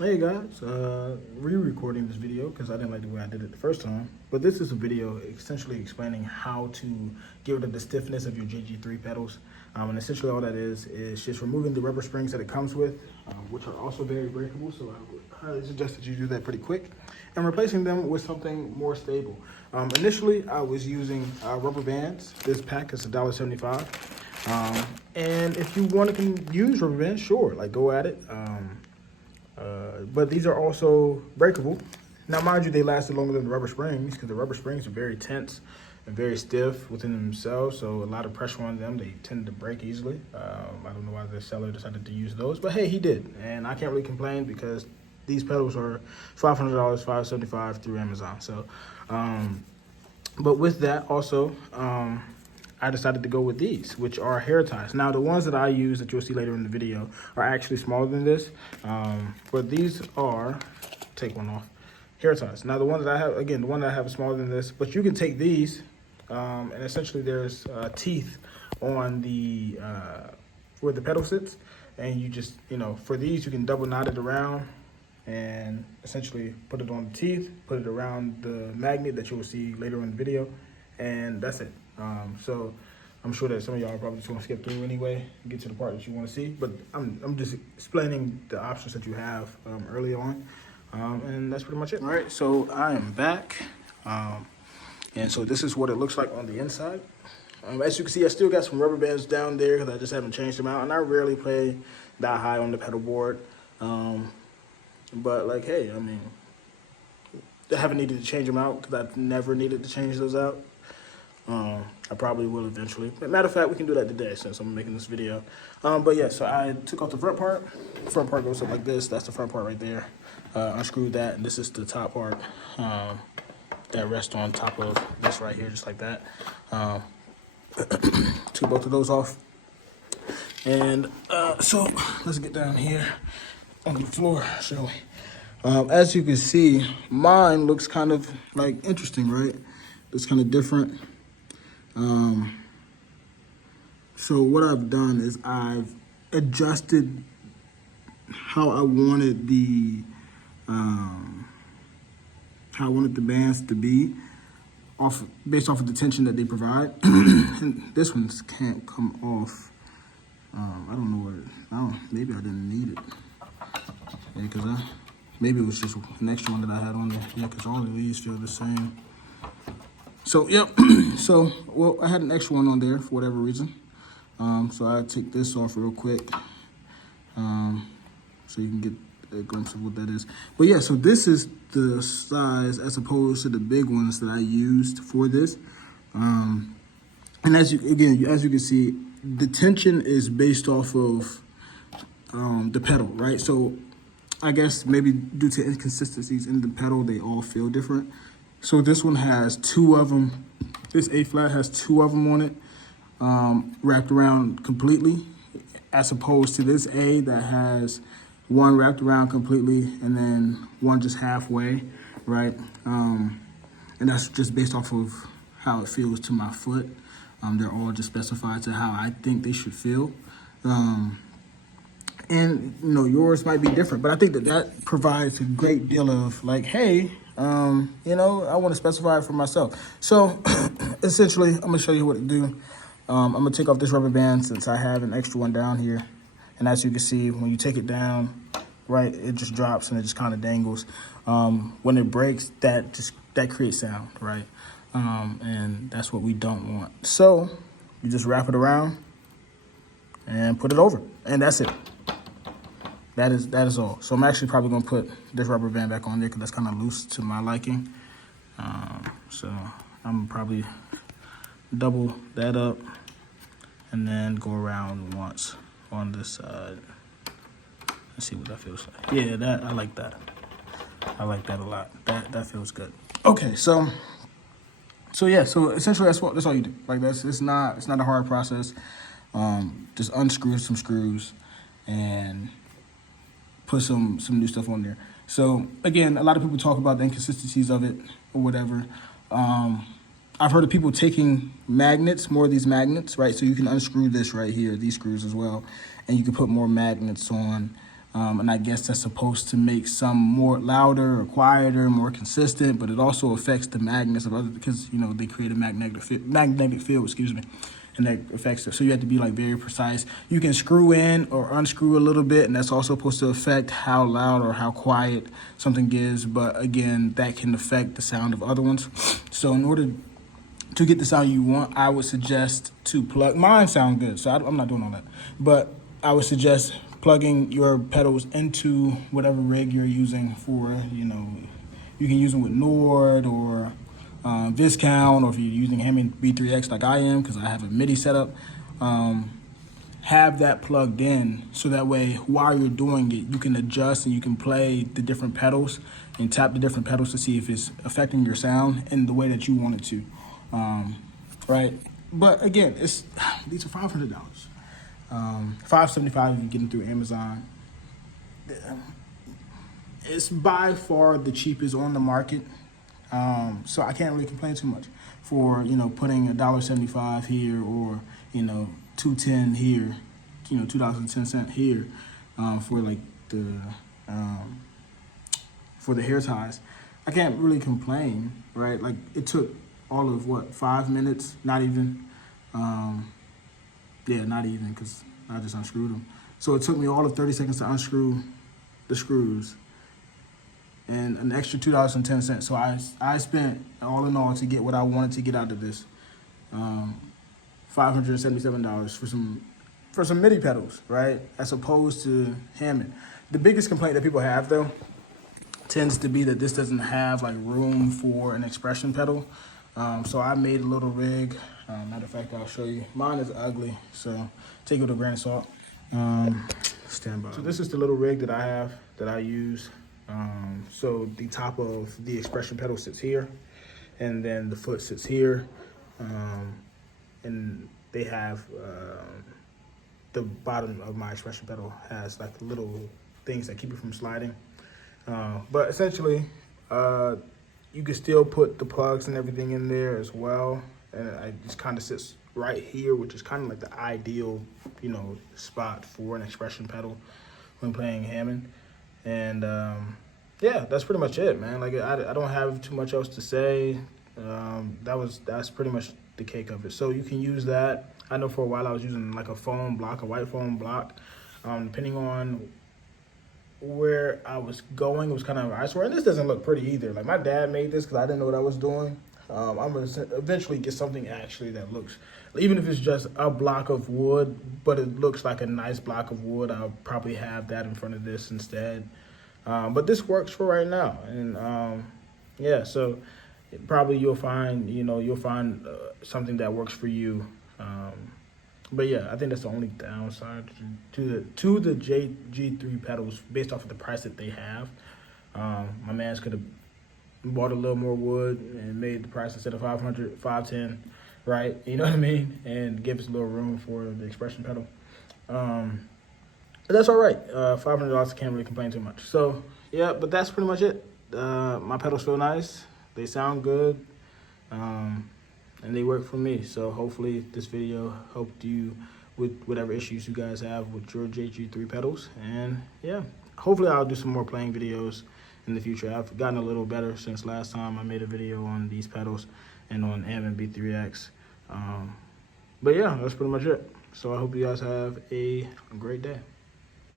Hey guys, re-recording this video because I didn't like the way I did it the first time. But this is a video essentially explaining how to get rid of the stiffness of your JG3 pedals. And essentially all that is just removing the rubber springs that it comes with, which are also very breakable. So I would highly suggest that you do that pretty quick, and replacing them with something more stable. Initially, I was using rubber bands. This pack is $1.75. And if you want to use rubber bands, sure, like go at it. But these are also breakable. Now, mind you, they lasted longer than the rubber springs because the rubber springs are very tense and very stiff within themselves. So a lot of pressure on them, they tend to break easily. I don't know why the seller decided to use those, but hey, he did. And I can't really complain because these pedals are $500, $575 through Amazon. So, but with that also, I decided to go with these, which are hair ties. Now, the ones that I use that you'll see later in the video are actually smaller than this, but these are, take one off, hair ties. Now, the one that I have, again, the one that I have is smaller than this, but you can take these, and essentially there's teeth on the, where the pedal sits, and you just, for these, you can double knot it around and essentially put it on the teeth, put it around the magnet that you will see later in the video, and that's it. So I'm sure that some of y'all probably just want to skip through anyway, and get to the part that you want to see, but I'm just explaining the options that you have early on, and that's pretty much it. All right, so I am back, and so this is what it looks like on the inside. As you can see, I still got some rubber bands down there because I just haven't changed them out, and I rarely play that high on the pedal board, but like, hey, I mean, I haven't needed to change them out because I've never needed to change those out. I probably will eventually. But matter of fact, we can do that today since I'm making this video. But yeah, so I took off the front part. The front part goes up like this. That's the front part right there. Unscrewed that, and this is the top part that rests on top of this right here, just like that. Took both of those off. And so let's get down here on the floor, shall we? As you can see, mine looks kind of like interesting, right? It's kind of different. So what I've done is I've adjusted how I wanted the bands to be based off of the tension that they provide. And this one can't come off. I don't know maybe I didn't need it. Yeah, because maybe it was just an extra one that I had on there. Yeah, because all of these feel the same. So, yep. So, well, I had an extra one on there for whatever reason. So I take this off real quick, so you can get a glimpse of what that is. But yeah, so this is the size as opposed to the big ones that I used for this. And as you can see, the tension is based off of the pedal, right? So I guess maybe due to inconsistencies in the pedal, they all feel different. So this one has two of them. This A flat has two of them on it, wrapped around completely, as opposed to this A that has one wrapped around completely and then one just halfway, right? And that's just based off of how it feels to my foot. They're all just specified to how I think they should feel. And yours might be different, but I think that provides a great deal of like, hey, I want to specify it for myself. So essentially, I'm gonna show you what to do. I'm gonna take off this rubber band since I have an extra one down here. And as you can see, when you take it down, right, it just drops and it just kind of dangles. When it breaks, that creates sound, right? And that's what we don't want. So you just wrap it around and put it over, and that's it. That is all. So I'm actually probably gonna put this rubber band back on there because that's kind of loose to my liking. So I'm probably double that up and then go around once on this side. Let's see what that feels like. Yeah, I like that. I like that a lot. That feels good. Okay, so yeah, so essentially that's all you do. Like it's not a hard process. Just unscrew some screws and put some new stuff on there. So again, a lot of people talk about the inconsistencies of it or whatever. I've heard of people taking magnets, more of these magnets, right? So you can unscrew this right here, these screws as well, and you can put more magnets on And I guess that's supposed to make some more louder or quieter, more consistent, but it also affects the magnets of other, because, you know, they create a magnetic field, excuse me, and that affects it. So you have to be like very precise. You can screw in or unscrew a little bit, and that's also supposed to affect how loud or how quiet something is. But again, that can affect the sound of other ones. So in order to get the sound you want, I would suggest to plug, mine sound good, so I'm not doing all that, but I would suggest plugging your pedals into whatever rig you're using for, you know, you can use them with Nord or Viscount, or if you're using Hammond B3X like I am, because I have a Midi setup, have that plugged in, so that way while you're doing it, you can adjust and you can play the different pedals and tap the different pedals to see if it's affecting your sound in the way that you want it to. Right? But again, these are $500. $575 if you get them through Amazon. It's by far the cheapest on the market. So I can't really complain too much for, you know, putting $1.75 here, or, you know, $2.10 here, you know, $2.10 here, for like for the hair ties. I can't really complain, right? Like, it took all of what, 5 minutes? Not even. Yeah, not even, because I just unscrewed them. So it took me all of 30 seconds to unscrew the screws, and an extra $2.10. So I spent, all in all, to get what I wanted to get out of this, $577 for some MIDI pedals, right? As opposed to Hammond. The biggest complaint that people have, though, tends to be that this doesn't have like room for an expression pedal. So I made a little rig. Matter of fact, I'll show you. Mine is ugly, so take it with a grain of salt. Stand by. So this is the little rig that I have, that I use. So the top of the expression pedal sits here, and then the foot sits here. And they have, the bottom of my expression pedal has like little things that keep it from sliding. But essentially, you can still put the plugs and everything in there as well. And it just kind of sits right here, which is kind of like the ideal, you know, spot for an expression pedal when playing Hammond. And yeah, that's pretty much it, man. Like, I don't have too much else to say. That's pretty much the cake of it. So you can use that. I know for a while I was using like a foam block, a white foam block. Depending on where I was going, it was kind of, I swear, and this doesn't look pretty either. Like, my dad made this because I didn't know what I was doing. I'm gonna eventually get something actually that looks, even if it's just a block of wood, but it looks like a nice block of wood, I'll probably have that in front of this instead. But this works for right now. And yeah, so probably you'll find something that works for you. But yeah, I think that's the only downside to the JG3 pedals, based off of the price that they have. My man's could have bought a little more wood and made the price, instead of $500, $510, right? You know what I mean? And give us a little room for the expression pedal. But that's all right. $500, I can't really complain too much. So yeah, but that's pretty much it. My pedals feel nice. They sound good. And they work for me. So hopefully this video helped you with whatever issues you guys have with your JG3 pedals. And yeah, hopefully I'll do some more playing videos in the future. I've gotten a little better since last time I made a video on these pedals and on Hammond B3X. But yeah, that's pretty much it. So I hope you guys have a great day.